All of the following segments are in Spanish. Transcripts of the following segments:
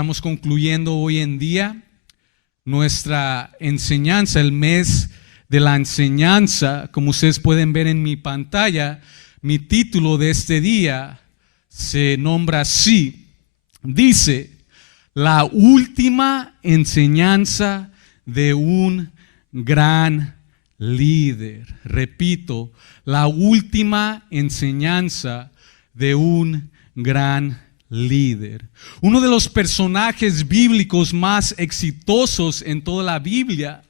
Estamos concluyendo hoy en día nuestra enseñanza, el mes de la enseñanza. Como ustedes pueden ver en mi pantalla, mi título de este día se nombra así. Dice: la última enseñanza de un gran líder. Repito, la última enseñanza de un gran líder. Uno de los personajes bíblicos más exitosos en toda la Biblia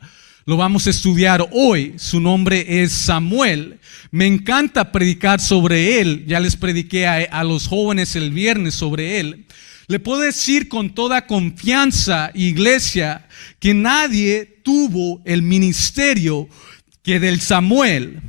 lo vamos a estudiar hoy. Su nombre es Samuel. Me encanta predicar sobre él. Ya les prediqué a los jóvenes el viernes sobre él. Le puedo decir con toda confianza, iglesia, que nadie tuvo el ministerio que del Samuel.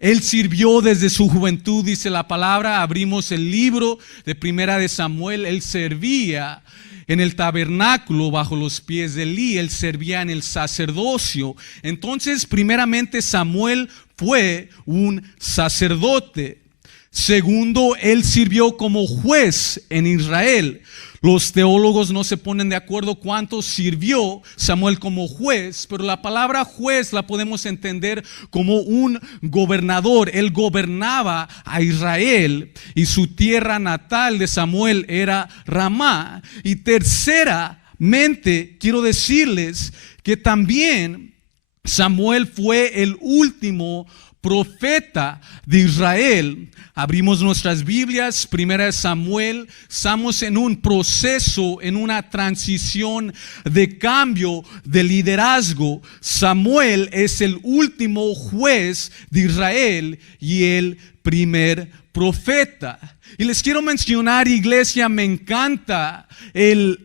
Él sirvió desde su juventud, dice la palabra. Abrimos el libro de Primera de Samuel. Él servía en el tabernáculo bajo los pies de Elí. Él servía en el sacerdocio. Entonces, primeramente, Samuel fue un sacerdote. Segundo, él sirvió como juez en Israel. Los teólogos no se ponen de acuerdo cuánto sirvió Samuel como juez, pero la palabra juez la podemos entender como un gobernador. Él gobernaba a Israel y su tierra natal de Samuel era Ramá. Y terceramente, quiero decirles que también Samuel fue el último profeta de Israel. Abrimos nuestras Biblias, Primera de Samuel. Estamos en un proceso, en una transición de cambio de liderazgo. Samuel es el último juez de Israel y el primer profeta. Y les quiero mencionar, iglesia, me encanta el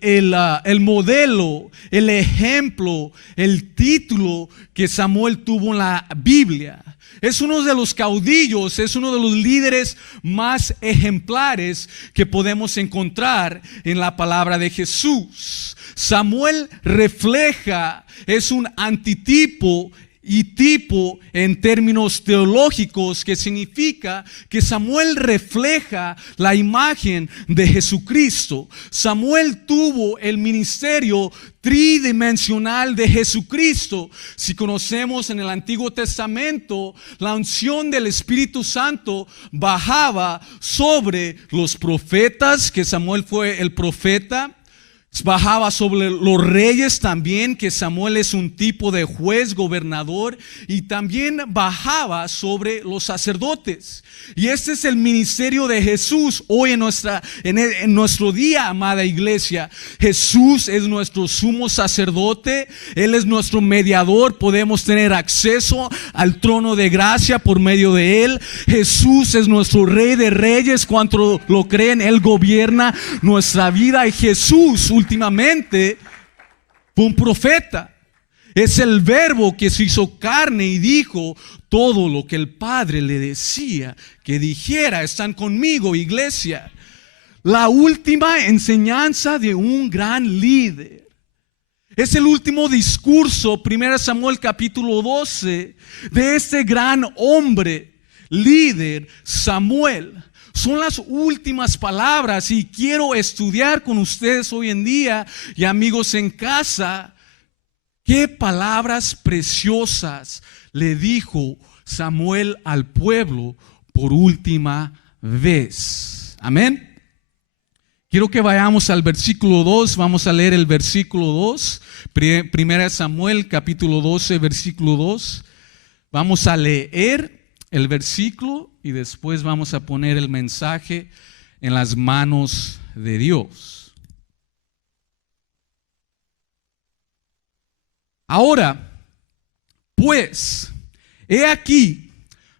modelo, el ejemplo, el título que Samuel tuvo en la Biblia. Es uno de los caudillos, es uno de los líderes más ejemplares que podemos encontrar en la palabra de Jesús. Samuel refleja, es un antitipo y tipo en términos teológicos, que significa que Samuel refleja la imagen de Jesucristo. Samuel tuvo el ministerio tridimensional de Jesucristo. Si conocemos en el Antiguo Testamento, la unción del Espíritu Santo bajaba sobre los profetas, que Samuel fue el profeta. Bajaba sobre los reyes también, que Samuel es un tipo de juez, gobernador, y también bajaba sobre los sacerdotes. Y este es el ministerio de Jesús hoy en nuestro día, amada iglesia. Jesús es nuestro sumo sacerdote, Él es nuestro mediador, podemos tener acceso al trono de gracia por medio de Él. Jesús es nuestro Rey de Reyes, cuanto lo creen, Él gobierna nuestra vida. Y Jesús últimamente fue un profeta. Es el Verbo que se hizo carne y dijo todo lo que el Padre le decía que dijera. Están conmigo, iglesia. La última enseñanza de un gran líder. Es el último discurso, 1 Samuel capítulo 12, de este gran hombre, líder, Samuel. Son las últimas palabras y quiero estudiar con ustedes hoy en día y amigos en casa, qué palabras preciosas le dijo Samuel al pueblo por última vez. Amén. Quiero que vayamos al versículo 2, vamos a leer el versículo 2, 1 Samuel capítulo 12, versículo 2. Vamos a leer el versículo y después vamos a poner el mensaje en las manos de Dios. Ahora, pues, he aquí,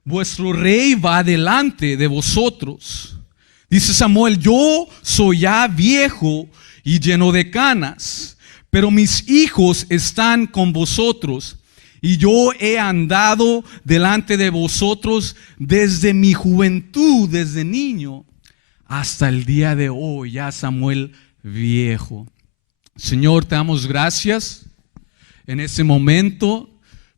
vuestro rey va delante de vosotros. Dice Samuel: yo soy ya viejo y lleno de canas, pero mis hijos están con vosotros. Y yo he andado delante de vosotros desde mi juventud, desde niño, hasta el día de hoy, ya Samuel viejo. Señor, te damos gracias en ese momento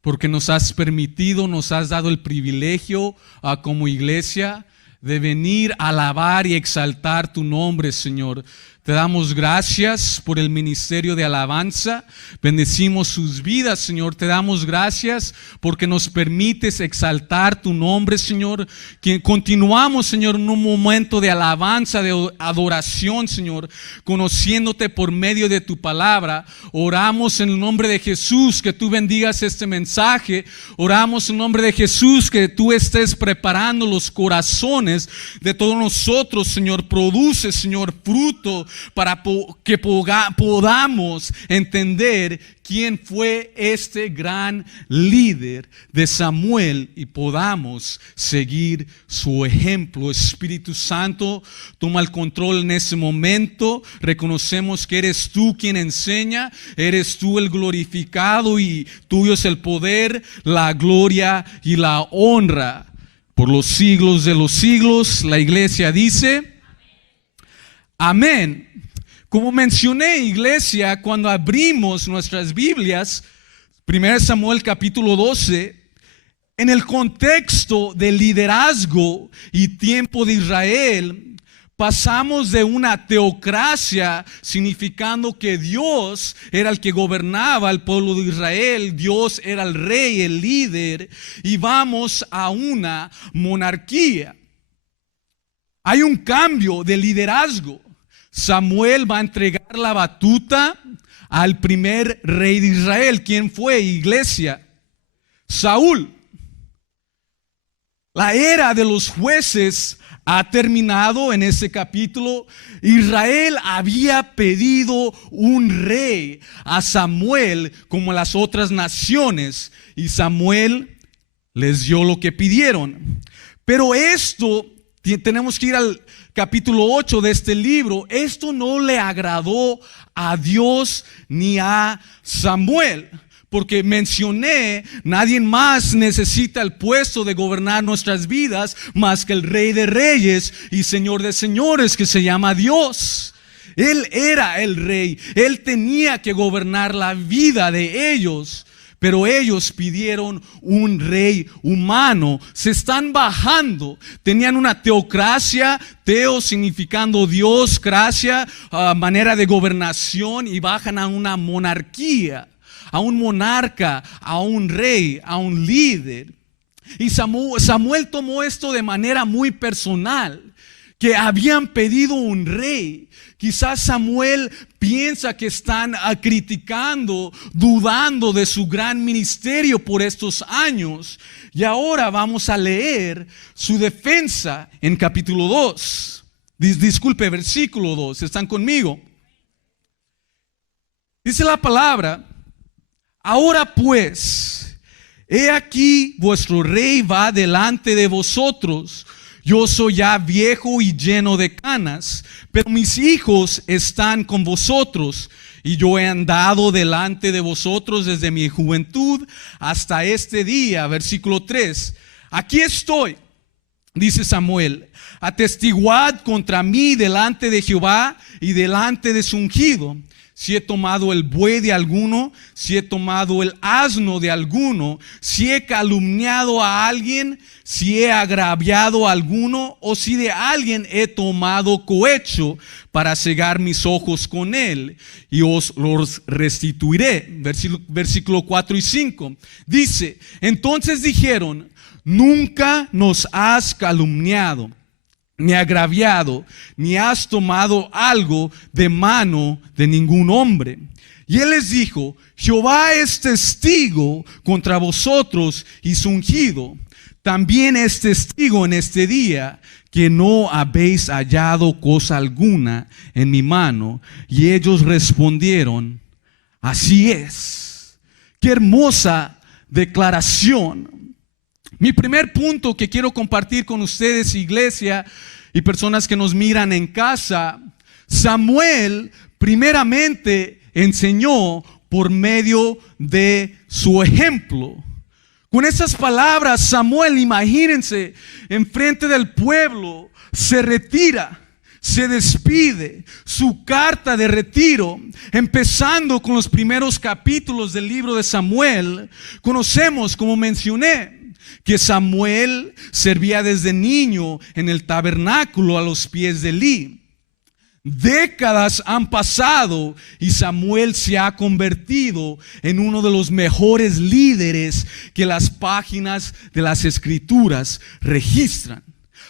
porque nos has permitido, nos has dado el privilegio como iglesia de venir a alabar y exaltar tu nombre, Señor. Te damos gracias por el ministerio de alabanza. Bendecimos sus vidas, Señor. Te damos gracias porque nos permites exaltar tu nombre, Señor. Que continuamos, Señor, en un momento de alabanza, de adoración, Señor, conociéndote por medio de tu palabra. Oramos en el nombre de Jesús que tú bendigas este mensaje. Oramos en el nombre de Jesús que tú estés preparando los corazones de todos nosotros, Señor. Produce, Señor, fruto para que podamos entender quién fue este gran líder de Samuel y podamos seguir su ejemplo. Espíritu Santo, toma el control en ese momento. Reconocemos que eres tú quien enseña, eres tú el glorificado y tuyo es el poder, la gloria y la honra por los siglos de los siglos. La iglesia dice amén. Como mencioné, iglesia, cuando abrimos nuestras Biblias, 1 Samuel capítulo 12, en el contexto del liderazgo y tiempo de Israel, pasamos de una teocracia, significando que Dios era el que gobernaba al pueblo de Israel, Dios era el rey, el líder, y vamos a una monarquía. Hay un cambio de liderazgo. Samuel va a entregar la batuta al primer rey de Israel. ¿Quién fue, iglesia? Saúl. La era de los jueces ha terminado en ese capítulo. Israel había pedido un rey a Samuel como las otras naciones, y Samuel les dio lo que pidieron. Pero esto, tenemos que ir al capítulo 8 de este libro. Esto no le agradó a Dios ni a Samuel, porque mencioné, nadie más necesita el puesto de gobernar nuestras vidas más que el Rey de Reyes y Señor de Señores, que se llama Dios. Él era el rey, él tenía que gobernar la vida de ellos. Pero ellos pidieron un rey humano. Se están bajando. Tenían una teocracia, teo significando Dios, cracia, manera de gobernación, y bajan a una monarquía, a un monarca, a un rey, a un líder. Y Samuel tomó esto de manera muy personal, que habían pedido un rey. Quizás Samuel piensa que están criticando, dudando de su gran ministerio por estos años. Y ahora vamos a leer su defensa en capítulo 2. Disculpe, versículo 2. ¿Están conmigo? Dice la palabra: ahora pues, he aquí vuestro rey va delante de vosotros. Yo soy ya viejo y lleno de canas, pero mis hijos están con vosotros, y yo he andado delante de vosotros desde mi juventud hasta este día. Versículo 3. Aquí estoy, dice Samuel, atestiguad contra mí delante de Jehová y delante de su ungido. Si he tomado el buey de alguno, si he tomado el asno de alguno, si he calumniado a alguien, si he agraviado a alguno, o si de alguien he tomado cohecho para cegar mis ojos con él, y os los restituiré. Versículo 4 y 5. Dice: entonces dijeron: nunca nos has calumniado, ni agraviado, ni has tomado algo de mano de ningún hombre. Y él les dijo: Jehová es testigo contra vosotros y su ungido. También es testigo en este día que no habéis hallado cosa alguna en mi mano. Y ellos respondieron: así es. Qué hermosa declaración. Mi primer punto que quiero compartir con ustedes, iglesia, y personas que nos miran en casa: Samuel primeramente enseñó por medio de su ejemplo. Con esas palabras, Samuel, imagínense, enfrente del pueblo, se retira, se despide, su carta de retiro, empezando con los primeros capítulos del libro de Samuel. Conocemos, como mencioné, que Samuel servía desde niño en el tabernáculo a los pies de Elí. Décadas han pasado y Samuel se ha convertido en uno de los mejores líderes que las páginas de las Escrituras registran.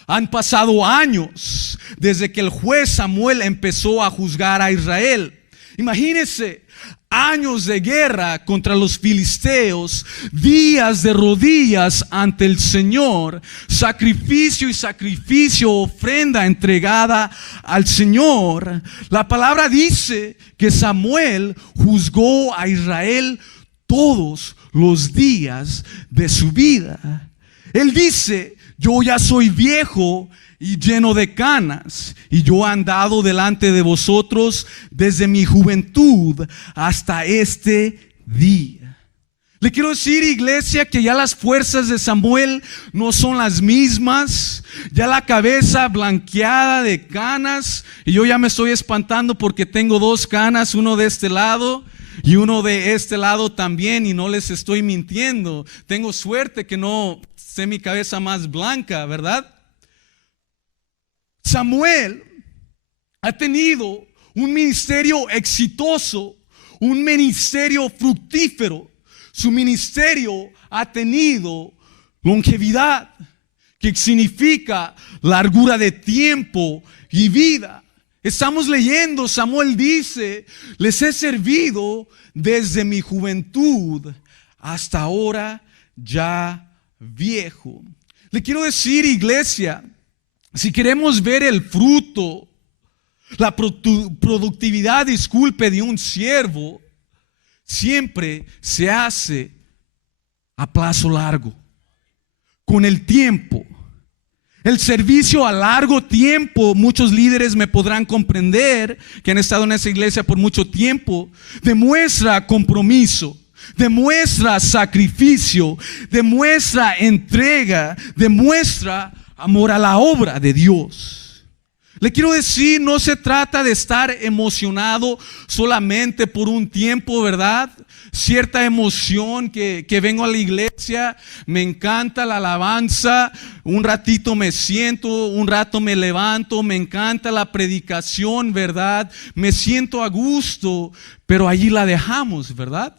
Han pasado años desde que el juez Samuel empezó a juzgar a Israel. Imagínense, años de guerra contra los filisteos, días de rodillas ante el Señor, sacrificio y sacrificio, ofrenda entregada al Señor. La palabra dice que Samuel juzgó a Israel todos los días de su vida. Él dice: yo ya soy viejo y lleno de canas, y yo he andado delante de vosotros desde mi juventud hasta este día. Le quiero decir, iglesia, que ya las fuerzas de Samuel no son las mismas. Ya la cabeza blanqueada de canas, y yo ya me estoy espantando porque tengo 2 canas, uno de este lado y uno de este lado también, y no les estoy mintiendo. Tengo suerte que no sé mi cabeza más blanca, ¿verdad? Samuel ha tenido un ministerio exitoso, un ministerio fructífero. Su ministerio ha tenido longevidad, que significa largura de tiempo y vida. Estamos leyendo, Samuel dice: les he servido desde mi juventud hasta ahora ya viejo. Le quiero decir, iglesia, si queremos ver el fruto, la productividad, de un siervo, siempre se hace a plazo largo, con el tiempo. El servicio a largo tiempo, muchos líderes me podrán comprender que han estado en esa iglesia por mucho tiempo, demuestra compromiso, demuestra sacrificio, demuestra entrega, demuestra amor a la obra de Dios. Le quiero decir, no se trata de estar emocionado solamente por un tiempo, ¿verdad? Cierta emoción que vengo a la iglesia, me encanta la alabanza, un ratito me siento, un rato me levanto, me encanta la predicación, ¿verdad? Me siento a gusto, pero allí la dejamos, ¿verdad?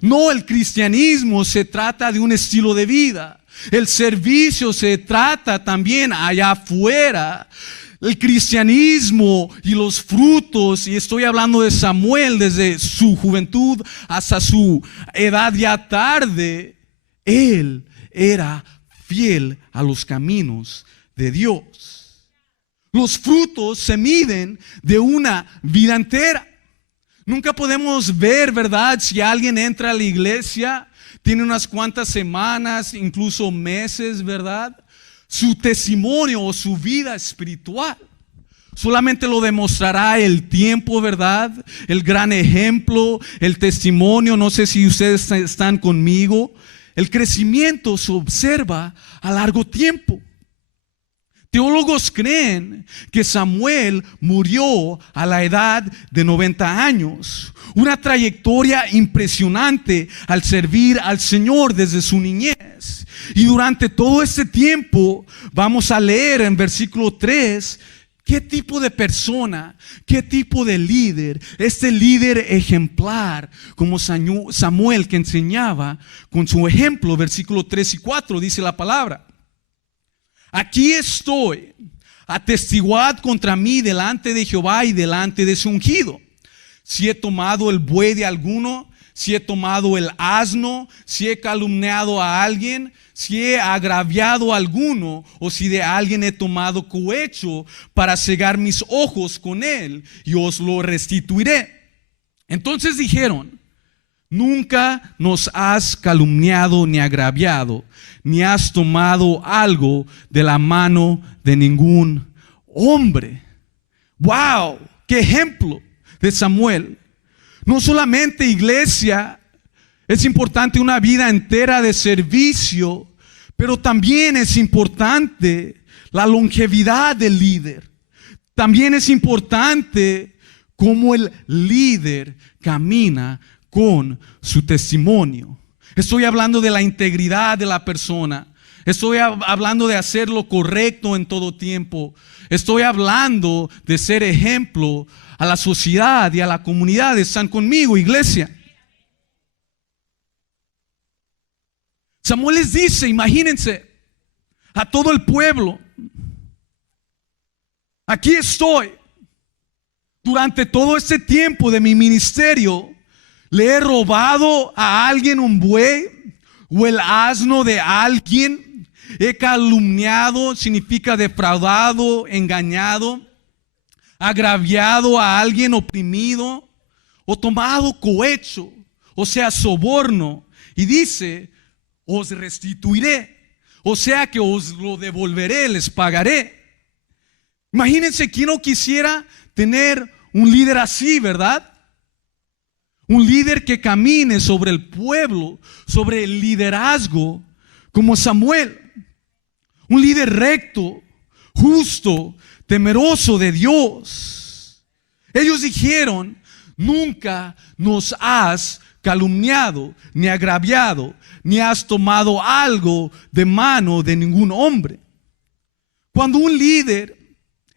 No, el cristianismo se trata de un estilo de vida. El servicio se trata también allá afuera. El cristianismo y los frutos, y estoy hablando de Samuel desde su juventud hasta su edad ya tarde, él era fiel a los caminos de Dios. Los frutos se miden de una vida entera. Nunca podemos ver, ¿verdad?, si alguien entra a la iglesia, tiene unas cuantas semanas, incluso meses, ¿verdad?, su testimonio o su vida espiritual. Solamente lo demostrará el tiempo, ¿verdad? El gran ejemplo, el testimonio. No sé si ustedes están conmigo. El crecimiento se observa a largo tiempo. Teólogos creen que Samuel murió a la edad de 90 años. Una trayectoria impresionante al servir al Señor desde su niñez. Y durante todo este tiempo vamos a leer en versículo 3 qué tipo de persona, qué tipo de líder, este líder ejemplar como Samuel, que enseñaba con su ejemplo. Versículo 3 y 4 dice la palabra: aquí estoy, atestiguad contra mí delante de Jehová y delante de su ungido. Si he tomado el buey de alguno, si he tomado el asno, si he calumniado a alguien, si he agraviado a alguno, o si de alguien he tomado cohecho para cegar mis ojos con él, y os lo restituiré. Entonces dijeron: nunca nos has calumniado ni agraviado, ni has tomado algo de la mano de ningún hombre. ¡Wow! ¡Qué ejemplo de Samuel! No solamente, iglesia, es importante una vida entera de servicio, pero también es importante la longevidad del líder. También es importante cómo el líder camina con su testimonio. Estoy hablando de la integridad de la persona. Estoy hablando de hacer lo correcto en todo tiempo. Estoy hablando de ser ejemplo a la sociedad y a la comunidad. ¿Están conmigo, iglesia? Samuel les dice, imagínense, a todo el pueblo: aquí estoy. Durante todo este tiempo de mi ministerio, le he robado a alguien un buey o el asno de alguien. He calumniado, significa defraudado, engañado, agraviado a alguien, oprimido, o tomado cohecho, o sea, soborno. Y dice, os restituiré, o sea que os lo devolveré, les pagaré. Imagínense quién no quisiera tener un líder así, ¿verdad? Un líder que camine sobre el pueblo, sobre el liderazgo como Samuel. Un líder recto, justo, temeroso de Dios. Ellos dijeron, nunca nos has calumniado, ni agraviado, ni has tomado algo de mano de ningún hombre. Cuando un líder,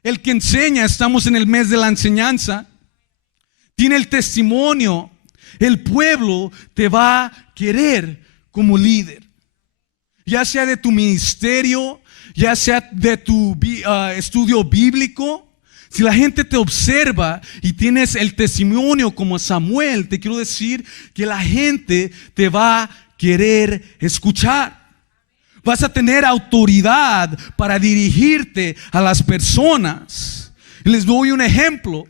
el que enseña, estamos en el mes de la enseñanza, tiene el testimonio, el pueblo te va a querer como líder. Ya sea de tu ministerio, ya sea de tu estudio bíblico. Si la gente te observa y tienes el testimonio como Samuel, te quiero decir que la gente te va a querer escuchar. Vas a tener autoridad para dirigirte a las personas. Les doy un ejemplo.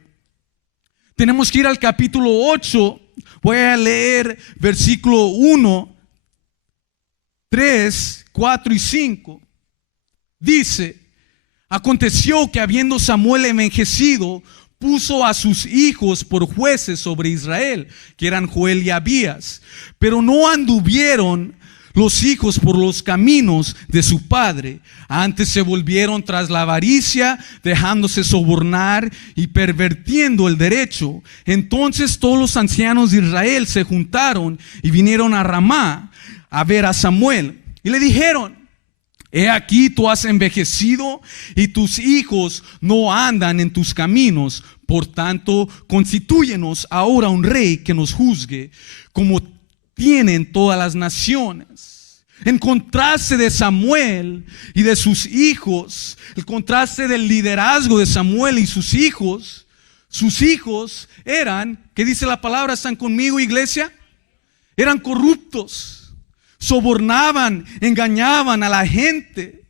Tenemos que ir al capítulo 8. Voy a leer versículo 1, 3, 4 y 5. Dice: aconteció que habiendo Samuel envejecido, puso a sus hijos por jueces sobre Israel, que eran Joel y Abías. Pero no anduvieron los hijos por los caminos de su padre, antes se volvieron tras la avaricia, dejándose sobornar y pervirtiendo el derecho. Entonces todos los ancianos de Israel se juntaron y vinieron a Ramá a ver a Samuel, y le dijeron: he aquí, tú has envejecido y tus hijos no andan en tus caminos. Por tanto, constitúyenos ahora un rey que nos juzgue, como tienen todas las naciones. En contraste de Samuel y de sus hijos, el contraste del liderazgo de Samuel y sus hijos eran, ¿qué dice la palabra? ¿Están conmigo, iglesia? Eran corruptos, sobornaban, engañaban a la gente.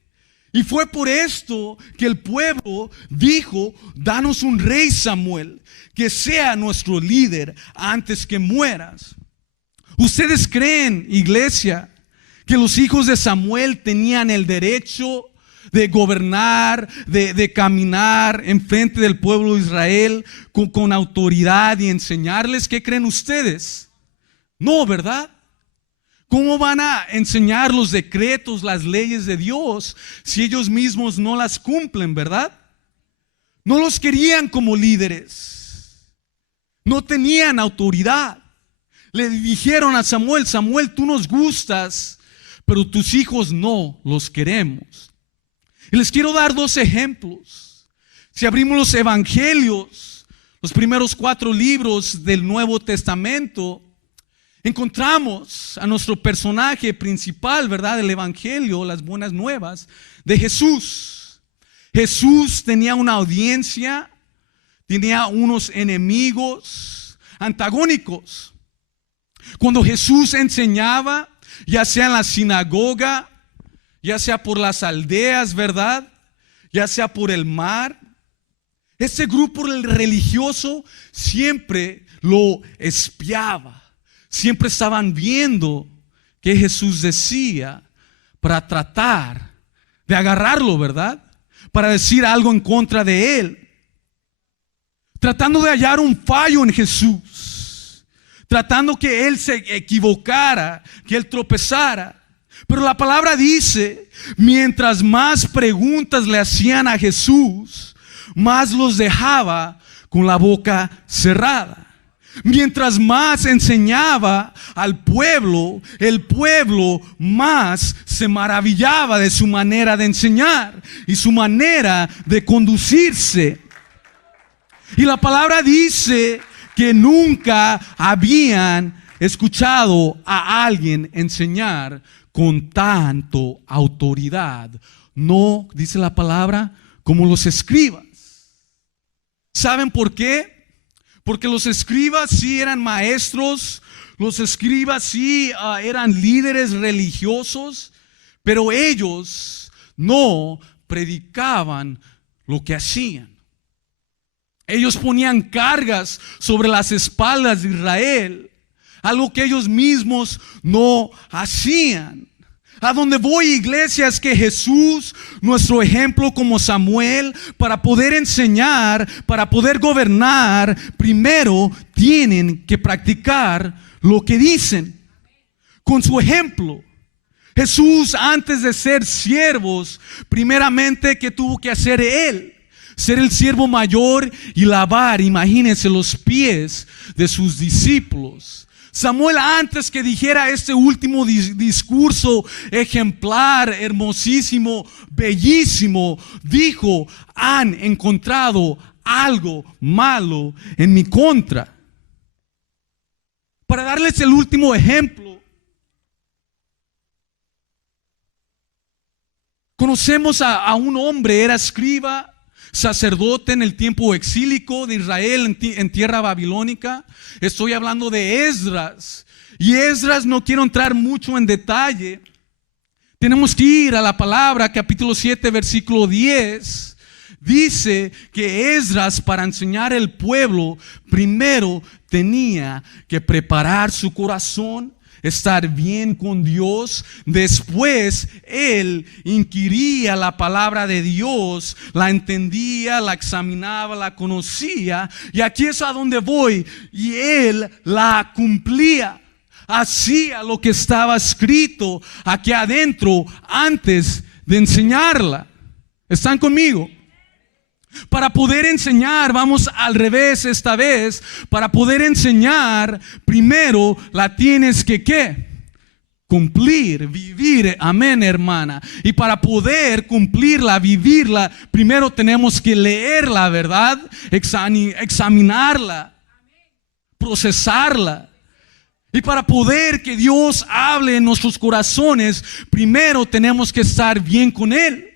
Y fue por esto que el pueblo dijo: danos un rey, Samuel, que sea nuestro líder antes que mueras. ¿Ustedes creen, iglesia, que los hijos de Samuel tenían el derecho de gobernar, de caminar en frente del pueblo de Israel con autoridad y enseñarles? ¿Qué creen ustedes? No, ¿verdad? ¿Cómo van a enseñar los decretos, las leyes de Dios, si ellos mismos no las cumplen, verdad? No los querían como líderes. No tenían autoridad. Le dijeron a Samuel: Samuel, tú nos gustas, pero tus hijos no los queremos. Y les quiero dar dos ejemplos. Si abrimos los evangelios, los primeros 4 libros del Nuevo Testamento, encontramos a nuestro personaje principal, ¿verdad? Del evangelio, las buenas nuevas de Jesús. Jesús tenía una audiencia, tenía unos enemigos antagónicos. Cuando Jesús enseñaba, ya sea en la sinagoga, ya sea por las aldeas, ¿verdad? Ya sea por el mar, ese grupo religioso siempre lo espiaba. Siempre estaban viendo qué Jesús decía para tratar de agarrarlo, ¿verdad? Para decir algo en contra de él. Tratando de hallar un fallo en Jesús. Tratando que él se equivocara, que él tropezara. Pero la palabra dice, mientras más preguntas le hacían a Jesús, más los dejaba con la boca cerrada. Mientras más enseñaba al pueblo, el pueblo más se maravillaba de su manera de enseñar y su manera de conducirse. Y la palabra dice que nunca habían escuchado a alguien enseñar con tanto autoridad. No, dice la palabra, como los escribas. ¿Saben por qué? Porque los escribas sí eran maestros, los escribas sí eran líderes religiosos, pero ellos no predicaban lo que hacían. Ellos ponían cargas sobre las espaldas de Israel, algo que ellos mismos no hacían. A donde voy, iglesia, es que Jesús, nuestro ejemplo como Samuel, para poder enseñar, para poder gobernar, primero tienen que practicar lo que dicen. Con su ejemplo. Jesús, antes de ser siervos, primeramente, ¿qué tuvo que hacer él? Ser el siervo mayor y lavar, imagínense, los pies de sus discípulos. Samuel, antes que dijera este último discurso ejemplar, hermosísimo, bellísimo, dijo: han encontrado algo malo en mi contra. Para darles el último ejemplo, conocemos a un hombre, era escriba, sacerdote en el tiempo exílico de Israel en tierra babilónica. Estoy hablando de Esdras. Y Esdras, no quiero entrar mucho en detalle. Tenemos que ir a la palabra, capítulo 7, versículo 10. Dice que Esdras, para enseñar al pueblo, primero tenía que preparar su corazón, estar bien con Dios. Después él inquiría la palabra de Dios, la entendía, la examinaba, la conocía. Y aquí es a donde voy. Y él la cumplía, hacía lo que estaba escrito aquí adentro antes de enseñarla. ¿Están conmigo? Para poder enseñar, vamos al revés esta vez. Para poder enseñar, primero la tienes que ¿qué? Cumplir, vivir. Amén, hermana. Y para poder cumplirla, vivirla, primero tenemos que leerla, ¿verdad? Examinarla, procesarla. Y para poder que Dios hable en nuestros corazones, primero tenemos que estar bien con Él,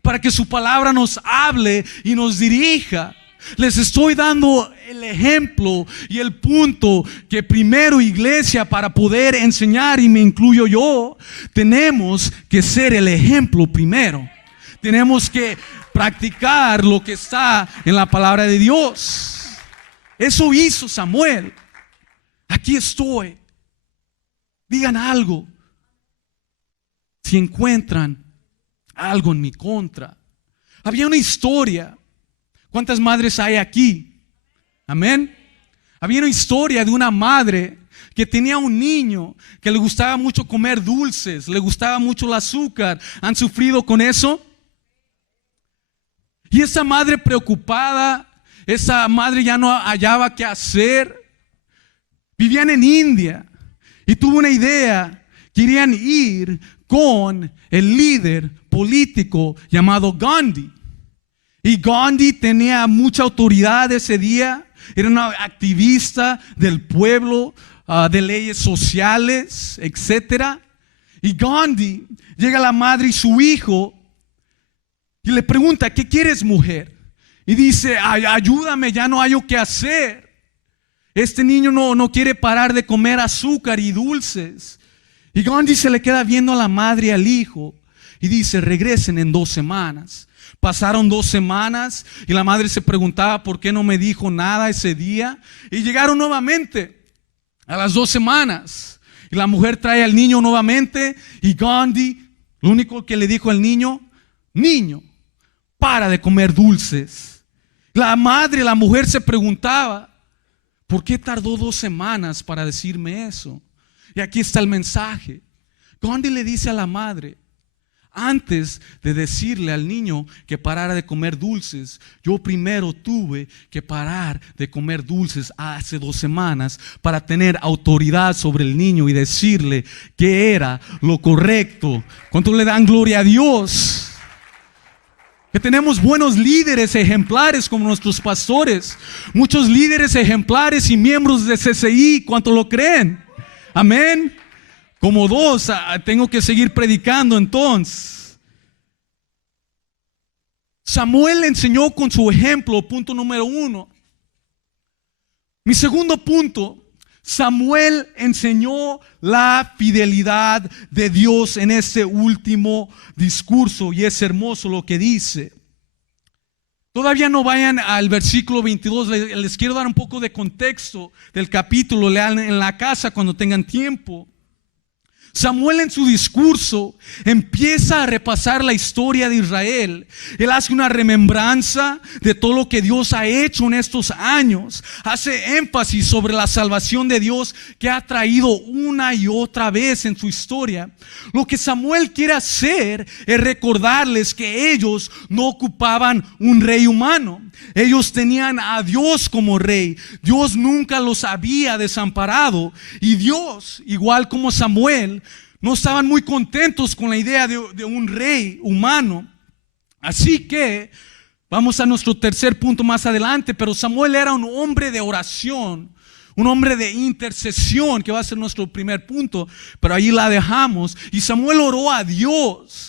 para que su palabra nos hable y nos dirija. Les estoy dando el ejemplo y el punto que primero, iglesia, para poder enseñar, y me incluyo yo, tenemos que ser el ejemplo primero. Tenemos que practicar lo que está en la palabra de Dios. Eso hizo Samuel. Aquí estoy. Digan algo si encuentran algo en mi contra. Había una historia. ¿Cuántas madres hay aquí? Amén. Había una historia de una madre que tenía un niño que le gustaba mucho comer dulces, le gustaba mucho el azúcar. ¿Han sufrido con eso? Y esa madre preocupada, esa madre ya no hallaba qué hacer. Vivían en India y tuvo una idea. Querían ir con el líder político llamado Gandhi. Y Gandhi tenía mucha autoridad ese día. Era una activista del pueblo, de leyes sociales, etc. Y Gandhi, llega la madre y su hijo y le pregunta: ¿qué quieres, mujer? Y dice: ayúdame, ya no hay qué hacer. Este niño no quiere parar de comer azúcar y dulces. Y Gandhi se le queda viendo a la madre y al hijo y dice: regresen en 2 semanas. Pasaron 2 semanas y la madre se preguntaba por qué no me dijo nada ese día. Y llegaron nuevamente a las 2 semanas. Y la mujer trae al niño nuevamente. Y Gandhi, lo único que le dijo al niño: niño, para de comer dulces. La madre, la mujer se preguntaba: ¿por qué tardó 2 semanas para decirme eso? Y aquí está el mensaje. Gandhi le dice a la madre: Antes de decirle al niño que parara de comer dulces, yo primero tuve que parar de comer dulces hace 2 semanas para tener autoridad sobre el niño y decirle que era lo correcto. ¿Cuánto le dan gloria a Dios? Que tenemos buenos líderes ejemplares como nuestros pastores, muchos líderes ejemplares y miembros de CCI. ¿Cuánto lo creen? Amén. Como 2, tengo que seguir predicando entonces. Samuel enseñó con su ejemplo, punto número 1. Mi segundo punto, Samuel enseñó la fidelidad de Dios en este último discurso, y es hermoso lo que dice. Todavía no vayan al versículo 22, les quiero dar un poco de contexto del capítulo, lean en la casa cuando tengan tiempo. Samuel en su discurso empieza a repasar la historia de Israel. Él hace una remembranza de todo lo que Dios ha hecho en estos años. Hace énfasis sobre la salvación de Dios que ha traído una y otra vez en su historia. Lo que Samuel quiere hacer es recordarles que ellos no ocupaban un rey humano. Ellos tenían a Dios como rey. Dios nunca los había desamparado. Y Dios, igual como Samuel, no estaban muy contentos con la idea de un rey humano. Así que vamos a nuestro tercer punto más adelante. Pero Samuel era un hombre de oración, un hombre de intercesión, que va a ser nuestro primer punto, pero ahí la dejamos. Y Samuel oró a Dios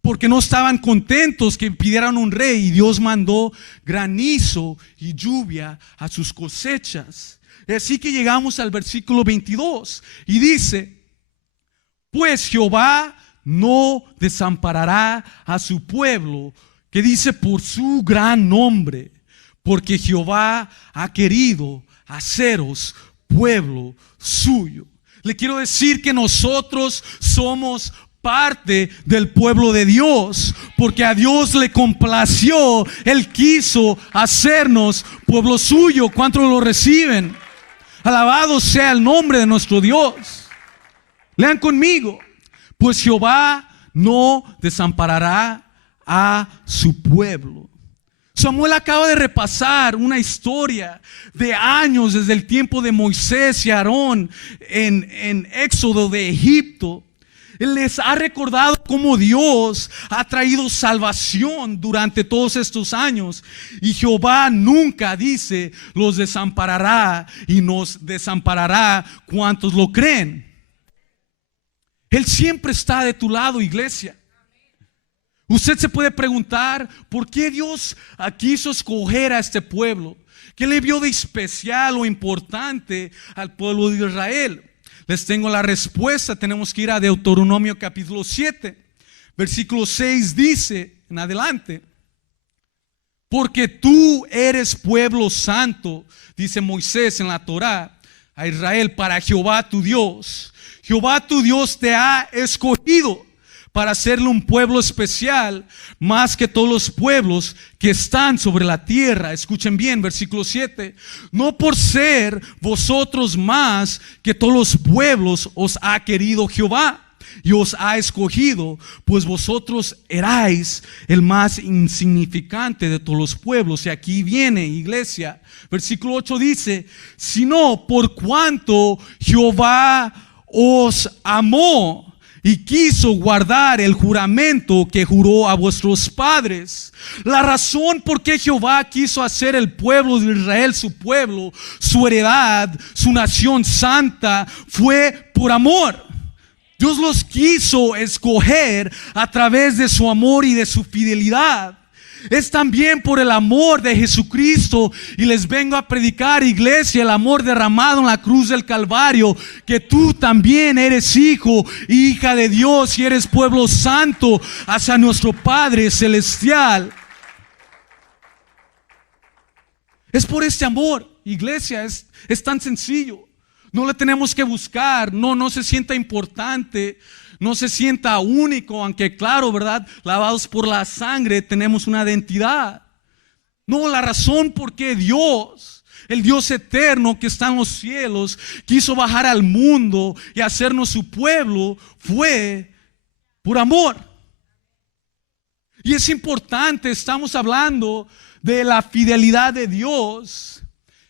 porque no estaban contentos que pidieran un rey, y Dios mandó granizo y lluvia a sus cosechas. Así que llegamos al versículo 22 y dice: pues Jehová no desamparará a su pueblo, que dice por su gran nombre, porque Jehová ha querido haceros pueblo suyo. Le quiero decir que nosotros somos parte del pueblo de Dios, porque a Dios le complació. Él quiso hacernos pueblo suyo. ¿Cuántos lo reciben? Alabado sea el nombre de nuestro Dios. Lean conmigo: pues Jehová no desamparará a su pueblo. Samuel acaba de repasar una historia de años desde el tiempo de Moisés y Aarón en Éxodo de Egipto. Él les ha recordado cómo Dios ha traído salvación durante todos estos años. Y Jehová nunca, dice, los desamparará, y nos desamparará. ¿Cuántos lo creen? Él siempre está de tu lado, iglesia. Usted se puede preguntar por qué Dios quiso escoger a este pueblo. ¿Qué le vio de especial o importante al pueblo de Israel? Les tengo la respuesta. Tenemos que ir a Deuteronomio capítulo 7, versículo 6 dice en adelante: porque tú eres pueblo santo, dice Moisés en la Torá a Israel, para Jehová tu Dios. Jehová tu Dios te ha escogido para hacerle un pueblo especial, más que todos los pueblos que están sobre la tierra. Escuchen bien, versículo 7: no por ser vosotros más que todos los pueblos os ha querido Jehová y os ha escogido, pues vosotros erais el más insignificante de todos los pueblos. Y aquí viene, iglesia, versículo 8 dice: sino por cuanto Jehová os amó y quiso guardar el juramento que juró a vuestros padres. La razón por qué Jehová quiso hacer el pueblo de Israel su pueblo, su heredad, su nación santa, fue por amor. Dios los quiso escoger a través de su amor y de su fidelidad. Es también por el amor de Jesucristo, y les vengo a predicar, iglesia, el amor derramado en la cruz del Calvario, que tú también eres hijo, hija de Dios, y eres pueblo santo hacia nuestro Padre celestial. Es por este amor, iglesia, es tan sencillo. No le tenemos que buscar, no se sienta importante, no se sienta único, aunque claro, ¿verdad? Lavados por la sangre tenemos una identidad. No, la razón por qué Dios, el Dios eterno que está en los cielos, quiso bajar al mundo y hacernos su pueblo fue por amor. Y es importante, estamos hablando de la fidelidad de Dios.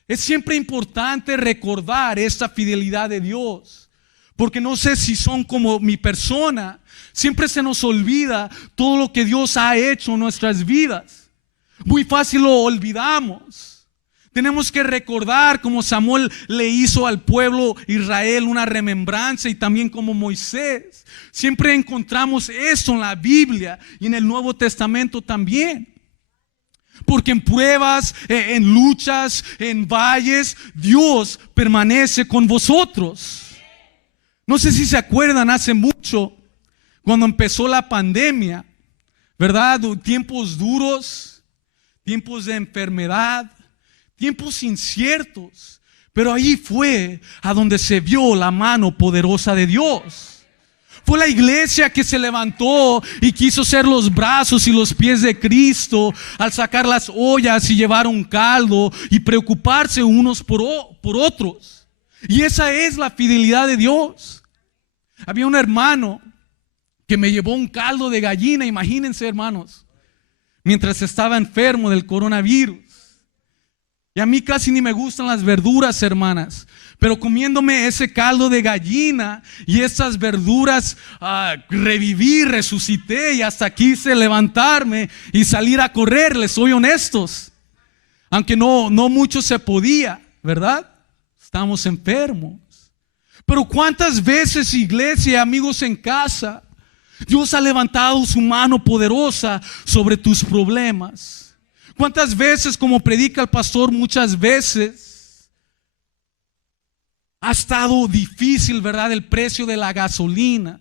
Es siempre importante recordar esta fidelidad de Dios, porque no sé si son como mi persona, siempre se nos olvida todo lo que Dios ha hecho en nuestras vidas. Muy fácil lo olvidamos. Tenemos que recordar como Samuel le hizo al pueblo Israel una remembranza, y también como Moisés. Siempre encontramos esto en la Biblia y en el Nuevo Testamento también. Porque en pruebas, en luchas, en valles, Dios permanece con vosotros. No sé si se acuerdan, hace mucho, cuando empezó la pandemia, ¿verdad? Tiempos duros, tiempos de enfermedad, tiempos inciertos, pero ahí fue a donde se vio la mano poderosa de Dios. Fue la iglesia que se levantó y quiso ser los brazos y los pies de Cristo al sacar las ollas y llevar un caldo y preocuparse unos por otros. Y esa es la fidelidad de Dios. Había un hermano que me llevó un caldo de gallina, imagínense, hermanos, mientras estaba enfermo del coronavirus. Y a mí casi ni me gustan las verduras, hermanas, pero comiéndome ese caldo de gallina y esas verduras, reviví, resucité, y hasta quise levantarme y salir a correr, les soy honestos. Aunque no mucho se podía, ¿verdad? Estamos enfermos. Pero cuántas veces, iglesia, amigos en casa, Dios ha levantado su mano poderosa sobre tus problemas. ¿Cuántas veces, como predica el pastor, muchas veces ha estado difícil, ¿verdad? El precio de la gasolina.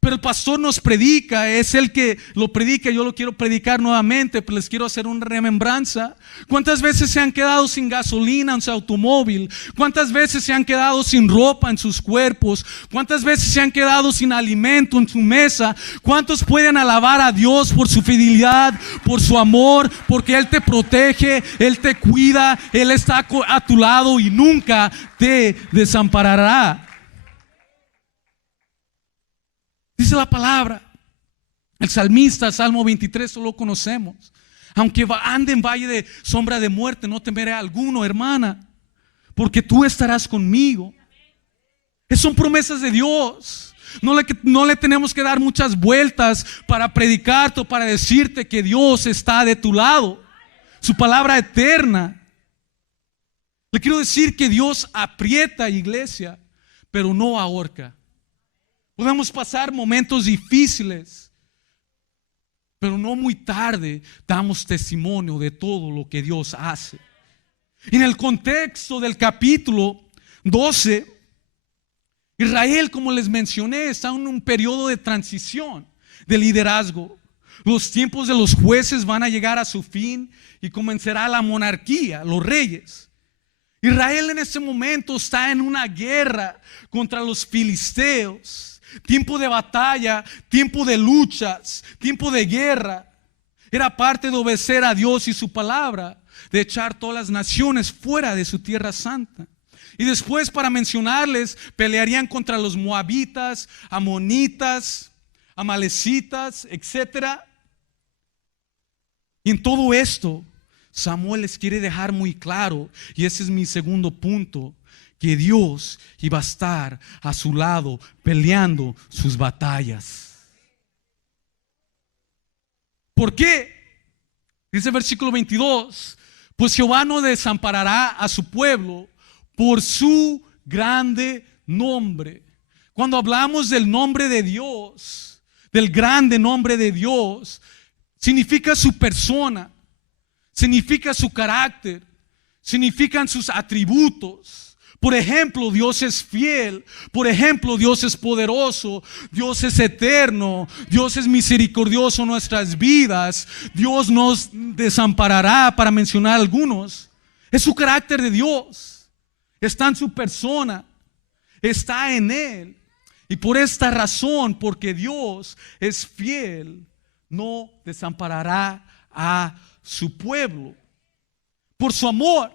Pero el pastor nos predica, es el que lo predica. Yo lo quiero predicar nuevamente, pero les quiero hacer una remembranza. ¿Cuántas veces se han quedado sin gasolina en su automóvil? ¿Cuántas veces se han quedado sin ropa en sus cuerpos? ¿Cuántas veces se han quedado sin alimento en su mesa? ¿Cuántos pueden alabar a Dios por su fidelidad, por su amor, porque Él te protege, Él te cuida, Él está a tu lado y nunca te desamparará? Dice la palabra, el salmista, Salmo 23, solo conocemos. Aunque ande en valle de sombra de muerte, no temeré a alguno, hermana, porque tú estarás conmigo. Esas son promesas de Dios. No le tenemos que dar muchas vueltas para predicarte o para decirte que Dios está de tu lado. Su palabra eterna. Le quiero decir que Dios aprieta, iglesia, pero no ahorca. Podemos pasar momentos difíciles, pero no muy tarde damos testimonio de todo lo que Dios hace. En el contexto del capítulo 12, Israel, como les mencioné, está en un periodo de transición de liderazgo. Los tiempos de los jueces van a llegar a su fin y comenzará la monarquía, los reyes. Israel en este momento está en una guerra contra los filisteos. Tiempo de batalla, tiempo de luchas, tiempo de guerra. Era parte de obedecer a Dios y su palabra, de echar todas las naciones fuera de su tierra santa. Y después, para mencionarles, pelearían contra los moabitas, amonitas, amalecitas, etc. Y en todo esto, Samuel les quiere dejar muy claro, y ese es mi segundo punto, que Dios iba a estar a su lado peleando sus batallas. ¿Por qué? Dice el versículo 22, pues Jehová no desamparará a su pueblo por su grande nombre. Cuando hablamos del nombre de Dios, del grande nombre de Dios, significa su persona, significa su carácter, significan sus atributos. Por ejemplo, Dios es fiel. Por ejemplo, Dios es poderoso. Dios es eterno. Dios es misericordioso en nuestras vidas. Dios nos desamparará, para mencionar algunos. Es su carácter de Dios. Está en su persona. Está en Él. Y por esta razón, porque Dios es fiel, no desamparará a su pueblo. Por su amor.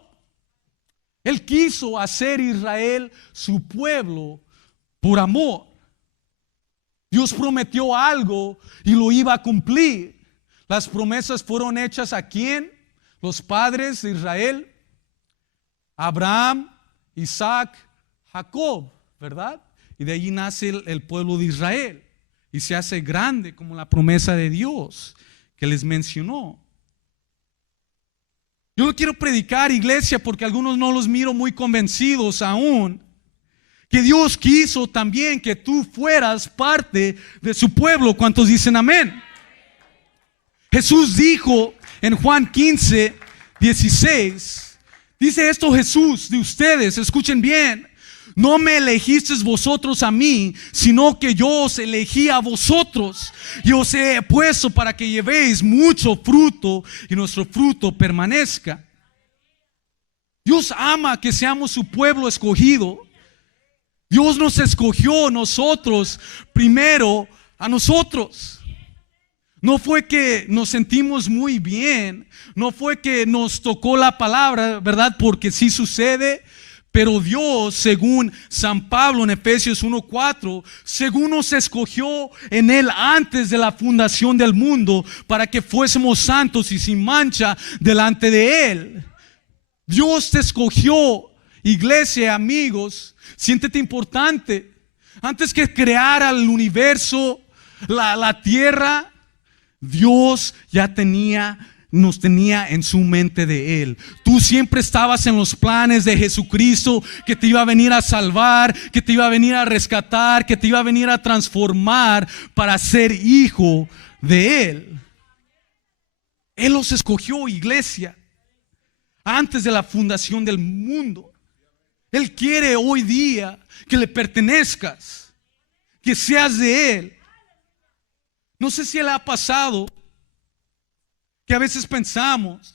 Él quiso hacer Israel su pueblo por amor. Dios prometió algo y lo iba a cumplir. Las promesas fueron hechas ¿a quién? Los padres de Israel. Abraham, Isaac, Jacob, ¿verdad? Y de allí nace el pueblo de Israel. Y se hace grande como la promesa de Dios que les mencionó. Yo no quiero predicar, iglesia, porque algunos no los miro muy convencidos aún, que Dios quiso también que tú fueras parte de su pueblo. ¿Cuántos dicen amén? Jesús dijo en Juan 15, 16, dice esto Jesús de ustedes, escuchen bien: no me elegisteis vosotros a mí, sino que yo os elegí a vosotros y os he puesto para que llevéis mucho fruto y nuestro fruto permanezca. Dios ama que seamos su pueblo escogido. Dios nos escogió nosotros primero a nosotros. No fue que nos sentimos muy bien, no fue que nos tocó la palabra, ¿verdad? Porque sí sucede. Pero Dios, según San Pablo en Efesios 1:4, según nos escogió en Él antes de la fundación del mundo, para que fuésemos santos y sin mancha delante de Él. Dios te escogió, iglesia, amigos. Siéntete importante. Antes que creara el universo, la tierra, Dios ya nos tenía en su mente de Él. Tú siempre estabas en los planes de Jesucristo, que te iba a venir a salvar, que te iba a venir a rescatar, que te iba a venir a transformar para ser hijo de Él. Él los escogió, iglesia, antes de la fundación del mundo. Él quiere hoy día que le pertenezcas, que seas de Él. No sé si le ha pasado que a veces pensamos: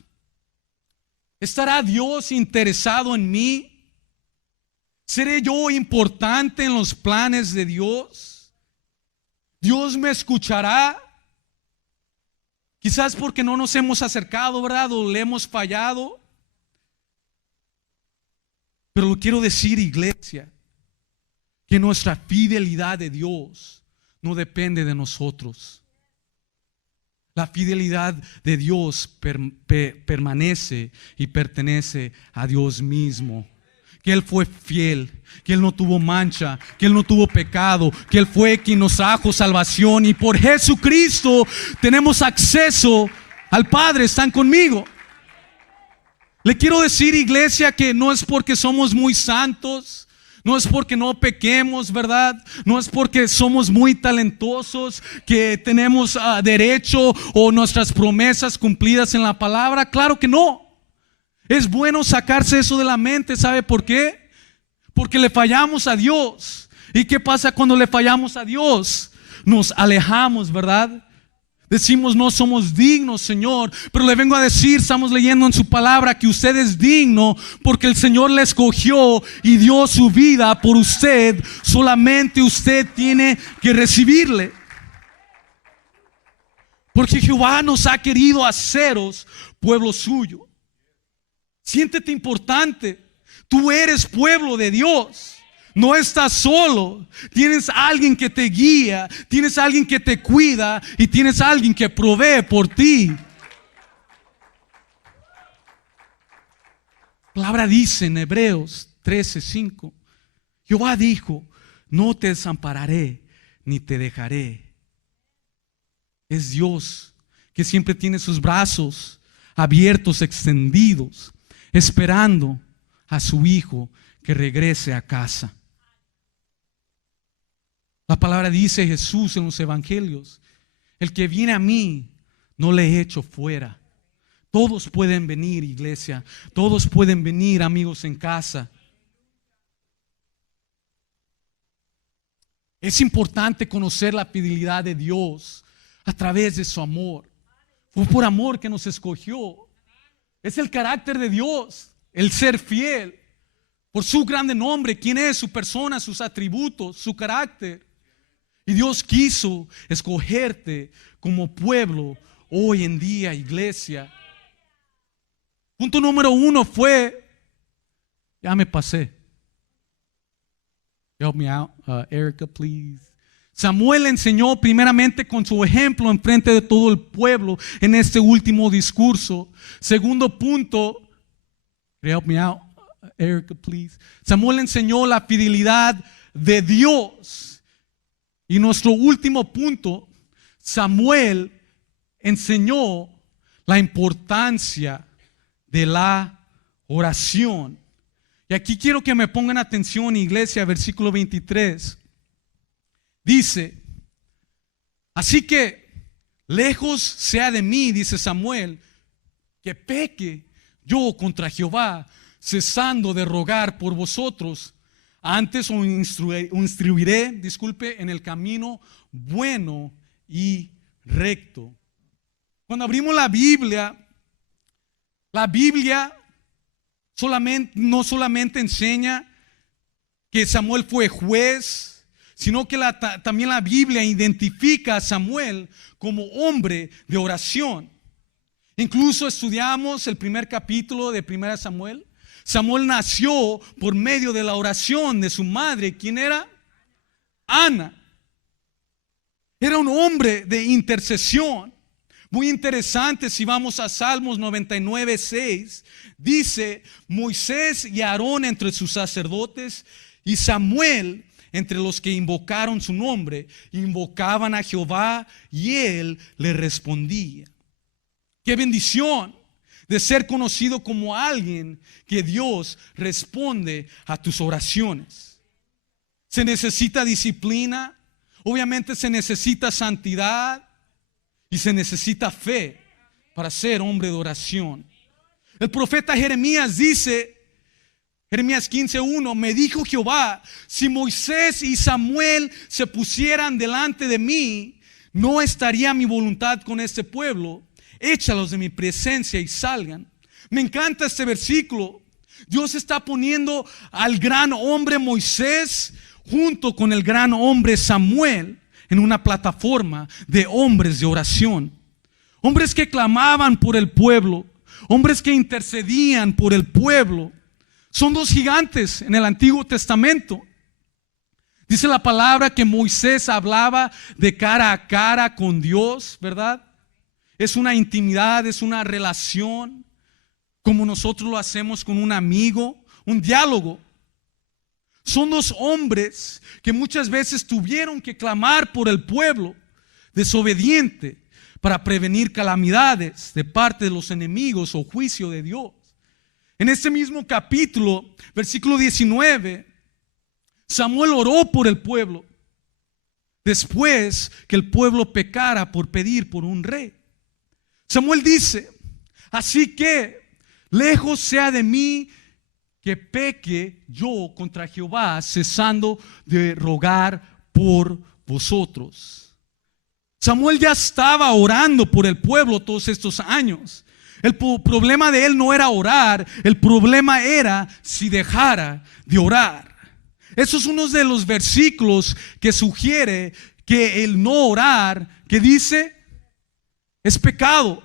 ¿estará Dios interesado en mí? ¿Seré yo importante en los planes de Dios? ¿Dios me escuchará? Quizás porque no nos hemos acercado, ¿verdad? O le hemos fallado. Pero lo quiero decir, iglesia, que nuestra fidelidad de Dios no depende de nosotros. La fidelidad de Dios permanece y pertenece a Dios mismo. Que Él fue fiel, que Él no tuvo mancha, que Él no tuvo pecado, que Él fue quien nos trajo salvación. Y por Jesucristo tenemos acceso al Padre. ¿Están conmigo? Le quiero decir, iglesia, que no es porque somos muy santos, no es porque no pequemos, ¿verdad? No es porque somos muy talentosos que tenemos derecho o nuestras promesas cumplidas en la palabra. Claro que no. Es bueno sacarse eso de la mente. ¿Sabe por qué? Porque le fallamos a Dios. ¿Y qué pasa cuando le fallamos a Dios? Nos alejamos, ¿verdad? Decimos: no somos dignos, Señor. Pero le vengo a decir, estamos leyendo en su palabra, que usted es digno porque el Señor le escogió y dio su vida por usted. Solamente usted tiene que recibirle. Porque Jehová nos ha querido haceros pueblo suyo. Siéntete importante. Tú eres pueblo de Dios. No estás solo. Tienes alguien que te guía, tienes alguien que te cuida y tienes alguien que provee por ti. La palabra dice en Hebreos 13:5, Jehová dijo: no te desampararé ni te dejaré. Es Dios que siempre tiene sus brazos abiertos, extendidos, esperando a su hijo que regrese a casa. La palabra dice Jesús en los evangelios: el que viene a mí no le echo fuera. Todos pueden venir, iglesia. Todos pueden venir, amigos en casa. Es importante conocer la fidelidad de Dios a través de su amor. Fue por amor que nos escogió. Es el carácter de Dios, el ser fiel. Por su grande nombre, quién es, su persona, sus atributos, su carácter. Y Dios quiso escogerte como pueblo hoy en día, iglesia. Punto número 1 fue, ya me pasé. Help me out, Erica, please. Samuel enseñó primeramente con su ejemplo en frente de todo el pueblo en este último discurso. Segundo punto, help me out, Erica, please. Samuel enseñó la fidelidad de Dios. Y nuestro último punto, Samuel enseñó la importancia de la oración. Y aquí quiero que me pongan atención, iglesia, versículo 23. Dice, así que lejos sea de mí, dice Samuel, que peque yo contra Jehová, cesando de rogar por vosotros. Antes os instruiré, en el camino bueno y recto. Cuando abrimos la Biblia no solamente enseña que Samuel fue juez, sino que también la Biblia identifica a Samuel como hombre de oración. Incluso estudiamos el primer capítulo de 1 Samuel. Samuel nació por medio de la oración de su madre. ¿Quién era? Ana. Era un hombre de intercesión. Muy interesante, si vamos a Salmos 99:6, dice: Moisés y Aarón entre sus sacerdotes y Samuel entre los que invocaron su nombre, invocaban a Jehová y él le respondía. Qué bendición de ser conocido como alguien que Dios responde a tus oraciones. Se necesita disciplina, obviamente se necesita santidad y se necesita fe para ser hombre de oración. El profeta Jeremías dice, Jeremías 15:1, me dijo Jehová, si Moisés y Samuel se pusieran delante de mí, no estaría mi voluntad con este pueblo. Échalos de mi presencia y salgan. Me encanta este versículo. Dios está poniendo al gran hombre Moisés junto con el gran hombre Samuel en una plataforma de hombres de oración. Hombres que clamaban por el pueblo, hombres que intercedían por el pueblo. Son dos gigantes en el Antiguo Testamento. Dice la palabra que Moisés hablaba de cara a cara con Dios, ¿verdad? Es una intimidad, es una relación, como nosotros lo hacemos con un amigo, un diálogo. Son dos hombres que muchas veces tuvieron que clamar por el pueblo desobediente para prevenir calamidades de parte de los enemigos o juicio de Dios. En este mismo capítulo, versículo 19, Samuel oró por el pueblo después que el pueblo pecara por pedir por un rey. Samuel dice, así que lejos sea de mí que peque yo contra Jehová, cesando de rogar por vosotros. Samuel ya estaba orando por el pueblo todos estos años. El problema de él no era orar, el problema era si dejara de orar. Eso es uno de los versículos que sugiere que el no orar, que dice, es pecado.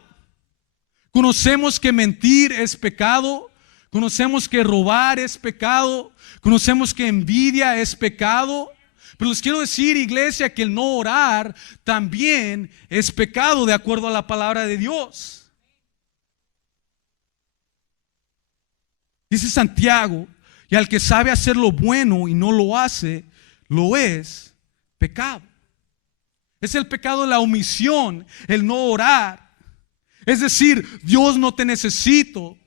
Conocemos que mentir es pecado, conocemos que robar es pecado, conocemos que envidia es pecado. Pero les quiero decir, iglesia, que el no orar también es pecado de acuerdo a la palabra de Dios. Dice Santiago, y al que sabe hacer lo bueno y no lo hace, lo es pecado. Es el pecado de la omisión, el no orar. Es decir, Dios no te necesito.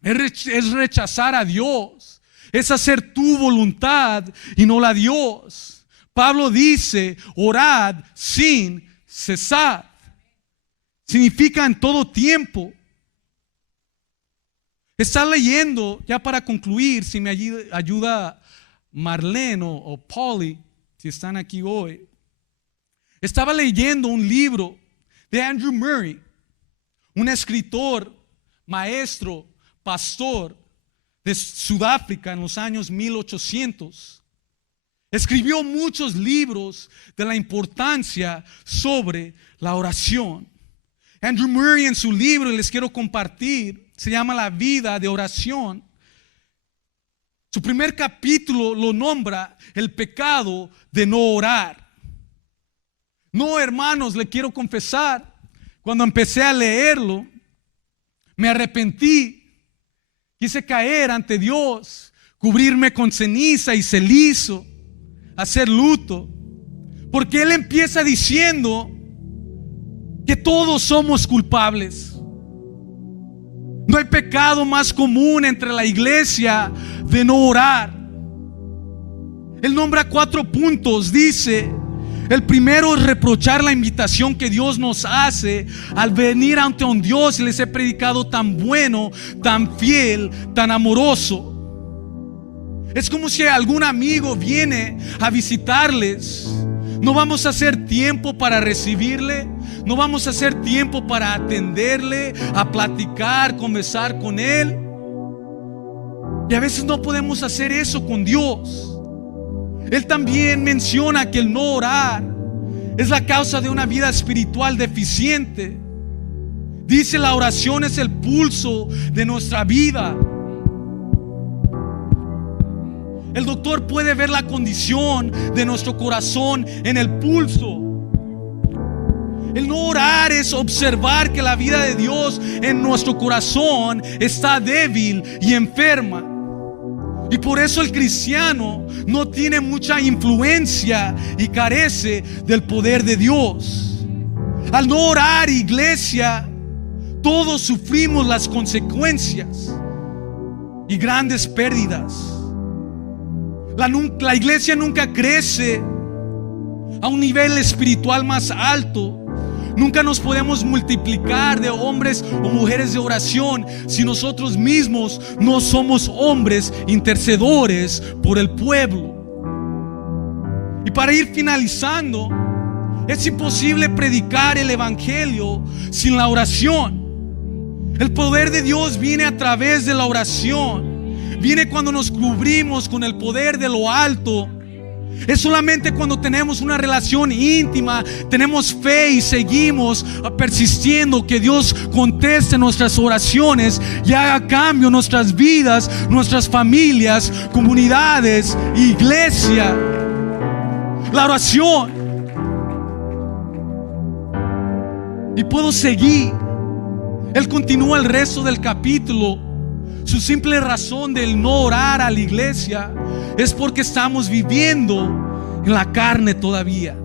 Es rechazar a Dios. Es hacer tu voluntad y no la de Dios. Pablo dice, orad sin cesar. Significa en todo tiempo. Está leyendo, ya para concluir, si me ayuda Marlene o Polly, si están aquí hoy. Estaba leyendo un libro de Andrew Murray, un escritor, maestro, pastor de Sudáfrica en los años 1800. Escribió muchos libros de la importancia sobre la oración. Andrew Murray en su libro, les quiero compartir, se llama La vida de oración. Su primer capítulo lo nombra el pecado de no orar. No, hermanos, le quiero confesar, cuando empecé a leerlo, me arrepentí. Quise caer ante Dios, cubrirme con ceniza y celizo, hacer luto. Porque Él empieza diciendo que todos somos culpables. No hay pecado más común entre la iglesia de no orar. Él nombra 4 puntos. Dice: el primero es reprochar la invitación que Dios nos hace al venir ante un Dios y les he predicado tan bueno, tan fiel, tan amoroso. Es como si algún amigo viene a visitarles. No vamos a hacer tiempo para recibirle. No vamos a hacer tiempo para atenderle, a platicar, conversar con Él. Y a veces no podemos hacer eso con Dios. Él también menciona que el no orar es la causa de una vida espiritual deficiente. Dice: la oración es el pulso de nuestra vida. El doctor puede ver la condición de nuestro corazón en el pulso. El no orar es observar que la vida de Dios en nuestro corazón está débil y enferma. Y por eso el cristiano no tiene mucha influencia y carece del poder de Dios. Al no orar, iglesia, todos sufrimos las consecuencias y grandes pérdidas. La iglesia nunca crece a un nivel espiritual más alto. Nunca nos podemos multiplicar de hombres o mujeres de oración si nosotros mismos no somos hombres intercedores por el pueblo. Y para ir finalizando, es imposible predicar el evangelio sin la oración. El poder de Dios viene a través de la oración. Viene cuando nos cubrimos con el poder de lo alto. Es solamente cuando tenemos una relación íntima, tenemos fe y seguimos persistiendo, que Dios conteste nuestras oraciones y haga cambio en nuestras vidas, nuestras familias, comunidades, iglesia. La oración. Y puedo seguir. Él continúa el resto del capítulo. Su simple razón del no orar a la iglesia es porque estamos viviendo en la carne todavía.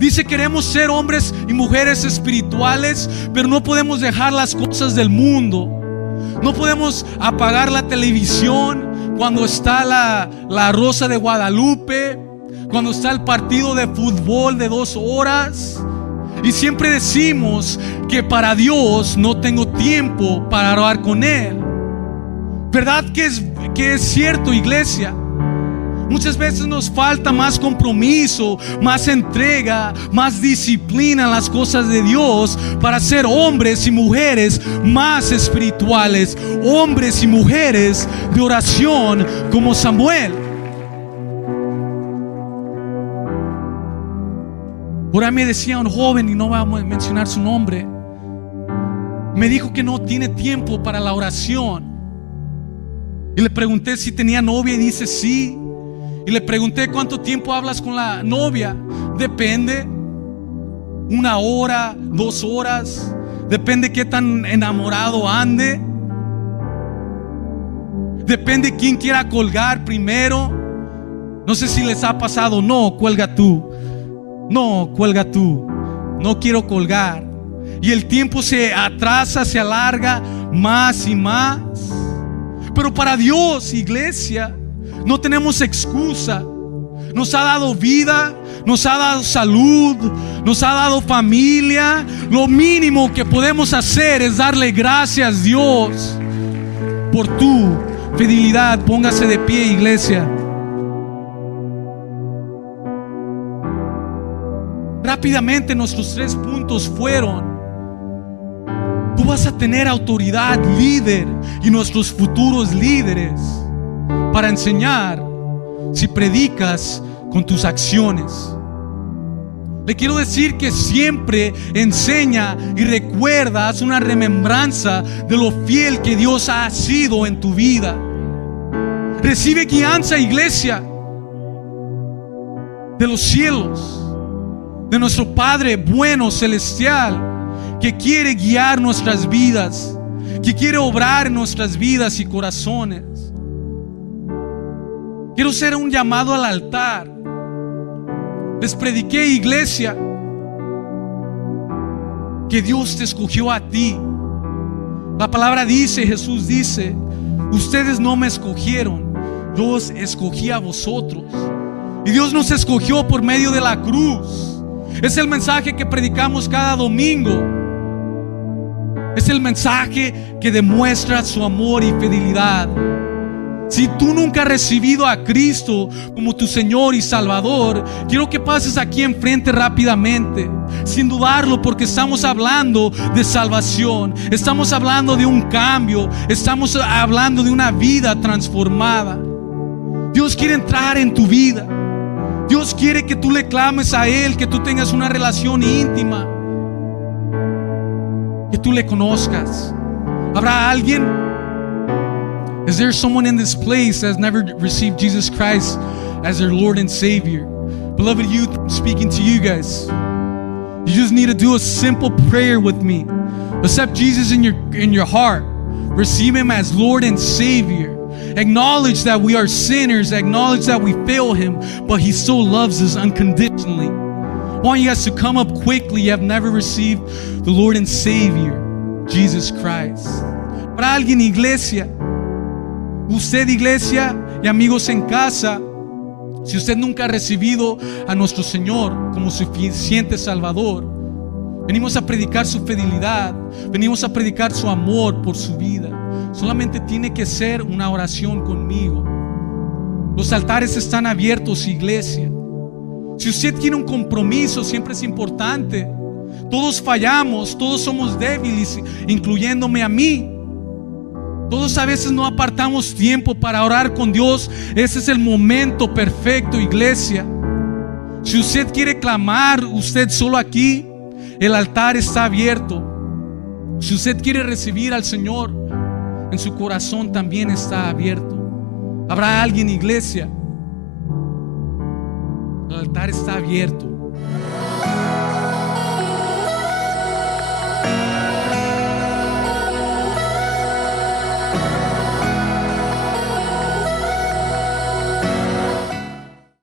Dice: queremos ser hombres y mujeres espirituales, pero no podemos dejar las cosas del mundo. No podemos apagar la televisión cuando está la Rosa de Guadalupe, cuando está el partido de fútbol de 2 horas. Y siempre decimos que para Dios no tengo tiempo para orar con Él. ¿Verdad que es cierto, iglesia? Muchas veces nos falta más compromiso, más entrega, más disciplina en las cosas de Dios para ser hombres y mujeres más espirituales, hombres y mujeres de oración como Samuel. Por ahí me decía un joven, y no vamos a mencionar su nombre, me dijo que no tiene tiempo para la oración. Y le pregunté si tenía novia y dice sí. Y le pregunté: ¿cuánto tiempo hablas con la novia? Depende. 1 hora, 2 horas. Depende qué tan enamorado ande. Depende quién quiera colgar primero. No sé si les ha pasado. No, cuelga tú. No, cuelga tú. No quiero colgar. Y el tiempo se atrasa, se alarga más y más. Pero para Dios, iglesia, no tenemos excusa. Nos ha dado vida, nos ha dado salud, nos ha dado familia. Lo mínimo que podemos hacer es darle gracias a Dios por tu fidelidad. Póngase de pie, iglesia. Rápidamente nuestros 3 puntos fueron: tú vas a tener autoridad, líder, y nuestros futuros líderes para enseñar si predicas con tus acciones. Le quiero decir que siempre enseña y recuerda, haz una remembranza de lo fiel que Dios ha sido en tu vida. Recibe guianza, iglesia, de los cielos. de nuestro Padre bueno, celestial, que quiere guiar nuestras vidas, que quiere obrar en nuestras vidas y corazones. Quiero hacer un llamado al altar. Les prediqué, iglesia, que Dios te escogió a ti. La palabra dice, Jesús dice: ustedes no me escogieron, yo os escogí a vosotros. Y Dios nos escogió por medio de la cruz. Es el mensaje que predicamos cada domingo. Es el mensaje que demuestra su amor y fidelidad. Si tú nunca has recibido a Cristo como tu Señor y Salvador, quiero que pases aquí enfrente rápidamente, sin dudarlo, porque estamos hablando de salvación, estamos hablando de un cambio, estamos hablando de una vida transformada. Dios quiere entrar en tu vida. Dios quiere que tú le clames a Él, que tú tengas una relación íntima, que tú le conozcas. ¿Habrá alguien? Is there someone in this place that has never received Jesus Christ as their Lord and Savior? Beloved youth, I'm speaking to you guys. You just need to do a simple prayer with me. Accept Jesus in your heart. Receive Him as Lord and Savior. Acknowledge that we are sinners. Acknowledge that we fail Him, but He still loves us unconditionally. I want you guys to come up quickly. You have never received the Lord and Savior, Jesus Christ. Para alguien, iglesia, usted, iglesia, y amigos en casa, si usted nunca ha recibido a nuestro Señor como suficiente Salvador, venimos a predicar su fidelidad, venimos a predicar su amor por su vida. Solamente tiene que ser una oración conmigo. Los altares están abiertos, iglesia. Si usted tiene un compromiso, siempre es importante. Todos fallamos, todos somos débiles, incluyéndome a mí. Todos a veces no apartamos tiempo para orar con Dios. Ese es el momento perfecto, iglesia. Si usted quiere clamar, usted solo aquí, el altar está abierto. Si usted quiere recibir al Señor en su corazón, también está abierto. ¿Habrá alguien, iglesia? El altar está abierto.